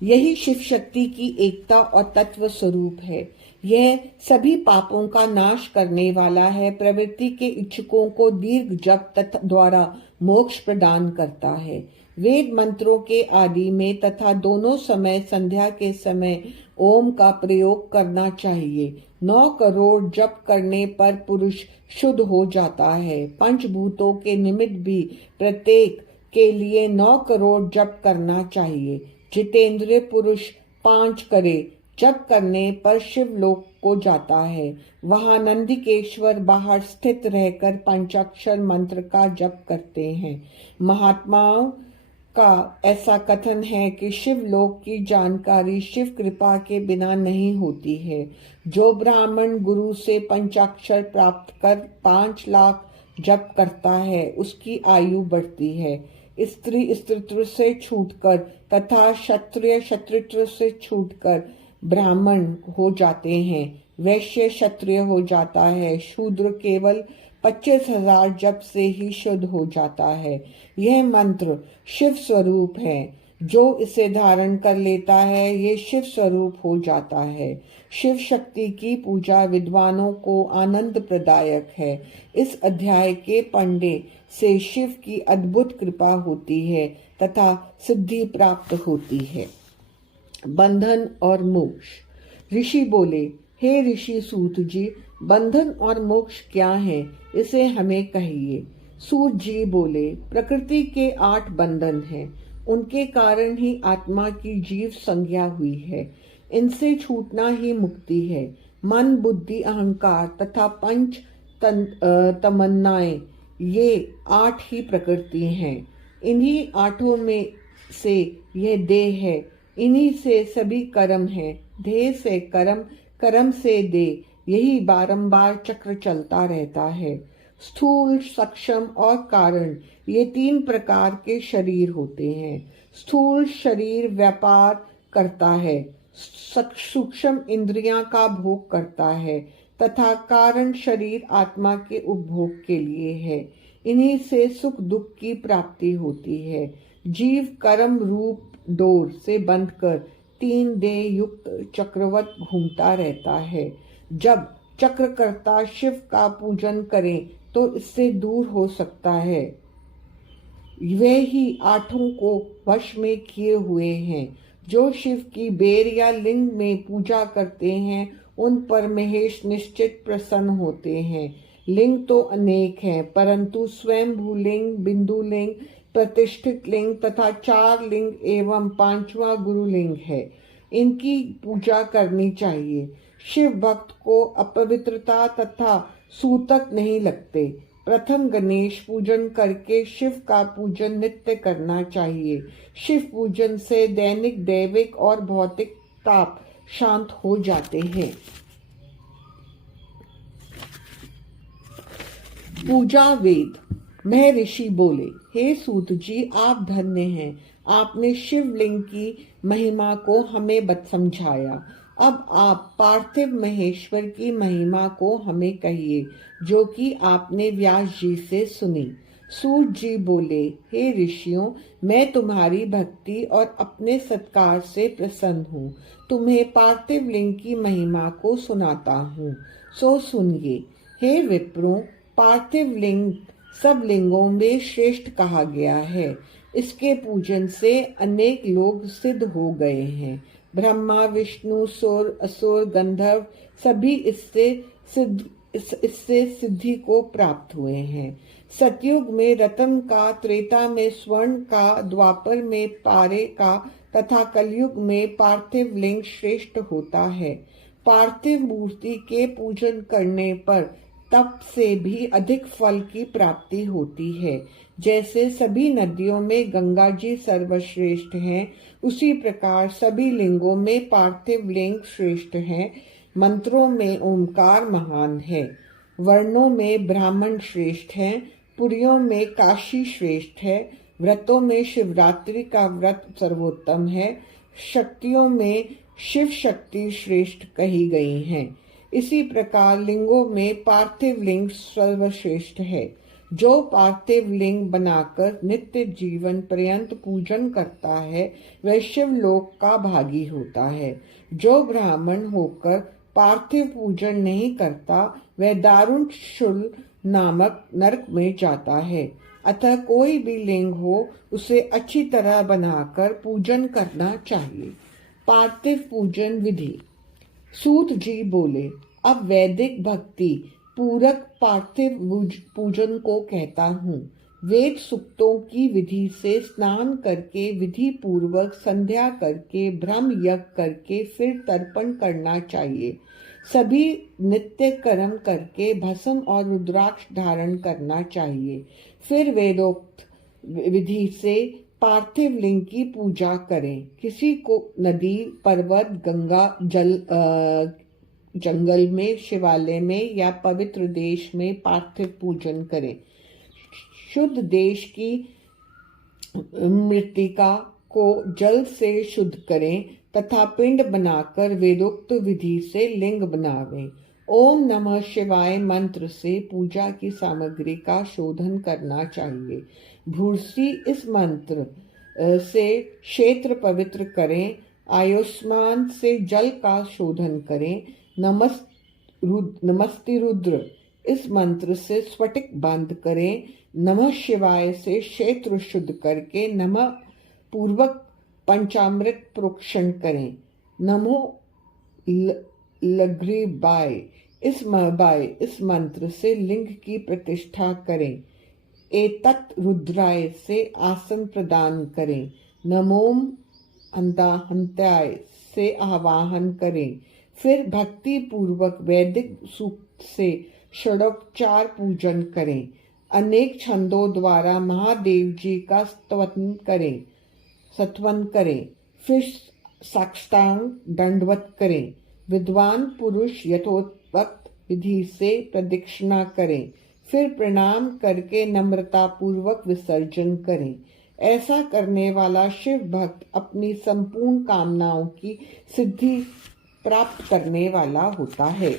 यही शिव शक्ति की एकता और तत्व स्वरूप है। यह सभी पापों का नाश करने वाला है, प्रवृत्ति के इच्छुकों को दीर्घ जप द्वारा मोक्ष प्रदान करता है। वेद मंत्रों के आदि में तथा दोनों समय संध्या के समय ओम का प्रयोग करना चाहिए। 9 करोड़ जप करने पर पुरुष शुद्ध हो जाता है। पंचभूतों के निमित्त भी प्रत्येक के लिए 9 करोड़ जप करना चाहिए। जितेंद्रिय पुरुष 5 करे। जप करने पर शिवलोक को जाता है। वहां नंदिकेश्वर बाहर स्थित रहकर पंचाक्षर मंत्र का जप करते हैं। महात्माओं का ऐसा कथन है कि शिवलोक की जानकारी शिव कृपा के बिना नहीं होती है। जो ब्राह्मण गुरु से पंचाक्षर प्राप्त कर 5 लाख जप करता है, उसकी आयु बढ़ती है। स्त्री स्त्रीत्व से छूटकर तथा क्षत्रिय क्षत्रित्व से छूटकर ब्राह्मण हो जाते हैं। वैश्य क्षत्रिय हो जाता है। शूद्र केवल 25,000 जप से ही शुद्ध हो जाता है। यह मंत्र शिव स्वरूप है। जो इसे धारण कर लेता है, ये शिव स्वरूप हो जाता है। शिव शक्ति की पूजा विद्वानों को आनंद प्रदायक है। इस अध्याय के पढ़ने से शिव की अद्भुत कृपा होती है तथा सिद्धि प्राप्त होती है। बंधन और मोक्ष। ऋषि बोले, हे ऋषि सूत जी, बंधन और मोक्ष क्या है, इसे हमें कहिए। सूत जी बोले, प्रकृति के 8 बंधन हैं। उनके कारण ही आत्मा की जीव संज्ञा हुई है। इनसे छूटना ही मुक्ति है। मन, बुद्धि, अहंकार तथा पंच तमन्नाएं, ये 8 ही प्रकृति हैं। इन्हीं 8 में से यह देह है। इन्हीं से सभी कर्म है। देह से कर्म, कर्म से देह, यही बारंबार चक्र चलता रहता है। स्थूल, सूक्ष्म और कारण, ये 3 प्रकार के शरीर होते हैं। स्थूल शरीर व्यापार करता है, सूक्ष्म इंद्रियां का भोग करता है तथा कारण शरीर आत्मा के उपभोग के लिए है। इन्हीं से सुख दुख की प्राप्ति होती है। जीव कर्म रूप डोर से बंधकर 3 देह युक्त चक्रवत घूमता रहता है। जब चक्रकर्ता शिव का पूजन करें तो इससे दूर हो सकता है। वे ही 8 को वश में किए हुए हैं। जो शिव की बेर या लिंग में पूजा करते हैं, उन पर महेश निश्चित प्रसन्न होते हैं। लिंग तो अनेक हैं, परंतु स्वयंभू लिंग, बिंदु लिंग, प्रतिष्ठित लिंग तथा 4 लिंग एवं 5वां गुरुलिंग है। इनकी पूजा करनी चाहिए। शिव भक्त को अपवित्रता तथा सूतक नहीं लगते। प्रथम गणेश पूजन करके शिव का पूजन नित्य करना चाहिए। शिव पूजन से दैनिक, दैविक और भौतिक ताप शांत हो जाते हैं। पूजा वेद। महर्षि बोले, हे सूत जी, आप धन्य हैं। आपने शिवलिंग की महिमा को हमें समझाया। अब आप पार्थिव महेश्वर की महिमा को हमें कहिए, जो कि आपने व्यास जी से सुनी। सूत जी बोले, हे ऋषियों, मैं तुम्हारी भक्ति और अपने सत्कार से प्रसन्न हूँ। तुम्हें पार्थिव लिंग की महिमा को सुनाता हूँ, सो सुनिए। हे विप्रों, पार्थिव लिंग सब लिंगों में श्रेष्ठ कहा गया है। इसके पूजन से अनेक लोग सिद्ध हो गए हैं। ब्रह्मा, विष्णु, सुर, असुर, गंधर्व सभी इससे सिद्धि को प्राप्त हुए हैं। सतयुग में रत्न का, त्रेता में स्वर्ण का, द्वापर में पारे का तथा कलयुग में पार्थिव लिंग श्रेष्ठ होता है। पार्थिव मूर्ति के पूजन करने पर तप से भी अधिक फल की प्राप्ति होती है। जैसे सभी नदियों में गंगा जी सर्वश्रेष्ठ हैं, उसी प्रकार सभी लिंगों में पार्थिव लिंग श्रेष्ठ हैं। मंत्रों में ओंकार महान है। वर्णों में ब्राह्मण श्रेष्ठ हैं। पुरियों में काशी श्रेष्ठ है। व्रतों में शिवरात्रि का व्रत सर्वोत्तम है। शक्तियों में शिव शक्ति श्रेष्ठ कही गई हैं। इसी प्रकार लिंगों में पार्थिव लिंग सर्वश्रेष्ठ है। जो पार्थिव लिंग बनाकर नित्य जीवन पर्यंत पूजन करता है वह शिवलोक का भागी होता है। जो ब्राह्मण होकर पार्थिव पूजन नहीं करता वह दारुण शूल नामक नरक में जाता है। अतः कोई भी लिंग हो उसे अच्छी तरह बनाकर पूजन करना चाहिए। पार्थिव पूजन विधि। सूत जी बोले, अब वैदिक भक्ति पूरक पार्थिव पूजन को कहता हूँ। वेद सूक्तों की विधि से स्नान करके विधि पूर्वक संध्या करके ब्रह्म यज्ञ करके फिर तर्पण करना चाहिए। सभी नित्य कर्म करके भस्म और रुद्राक्ष धारण करना चाहिए। फिर वेदोक्त विधि से पार्थिव लिंग की पूजा करें। किसी को नदी, पर्वत, गंगा जंगल में, शिवालय में या पवित्र देश में पार्थिव पूजन करें। शुद्ध देश की मृत्तिका को जल से शुद्ध करें तथा पिंड बनाकर वेदोक्त विधि से लिंग बनावें। ओम नमः शिवाय मंत्र से पूजा की सामग्री का शोधन करना चाहिए। भूर्सी इस मंत्र से क्षेत्र पवित्र करें। आयुष्मान से जल का शोधन करें। नमस्ति रुद्र इस मंत्र से स्फटिक बंद करें। नमः शिवाय से क्षेत्र शुद्ध करके नमः पूर्वक पंचामृत प्रोक्षण करें। नमो लग्रीबाय इस मंत्र से लिंग की प्रतिष्ठा करें। एतत् रुद्राय से आसन प्रदान करें। नमोम हंताय से आवाहन करें। फिर भक्ति पूर्वक वैदिक सूक्त से षडोपचार पूजन करें। अनेक छंदों द्वारा महादेव जी का स्तवन करें। फिर साष्टांग दंडवत करें। विद्वान पुरुष यथोक्त विधि से प्रदक्षिणा करें। फिर प्रणाम करके नम्रता पूर्वक विसर्जन करें। ऐसा करने वाला शिव भक्त अपनी संपूर्ण कामनाओं की सिद्धि प्राप्त करने वाला होता है।